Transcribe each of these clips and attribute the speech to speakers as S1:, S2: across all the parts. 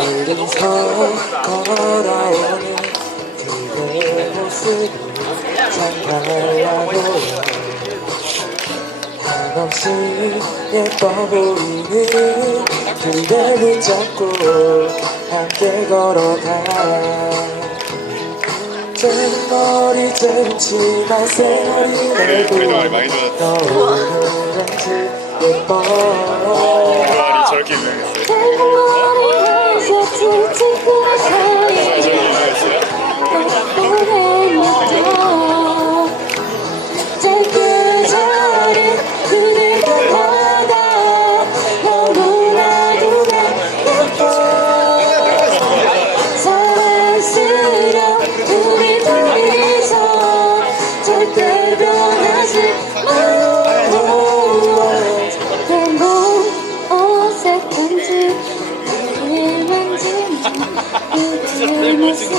S1: 인근서 걸어라 듯 상상을 하고 한없이 예뻐 보이는 그대 붙잡고 함께 걸어가 잼머리
S2: 잼치마
S1: 세월이 내고 너오는 건지 예뻐 잼머리 저렇게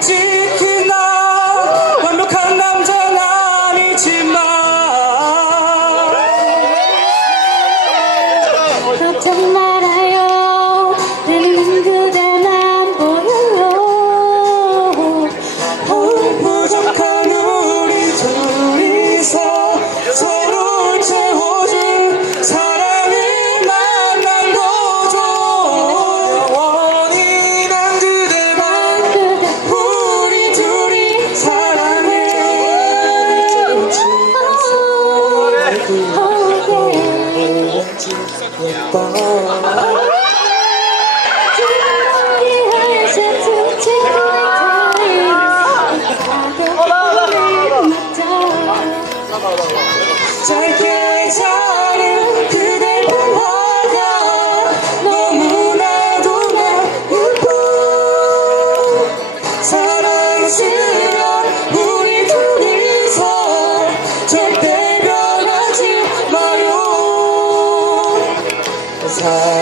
S1: to the ball. home.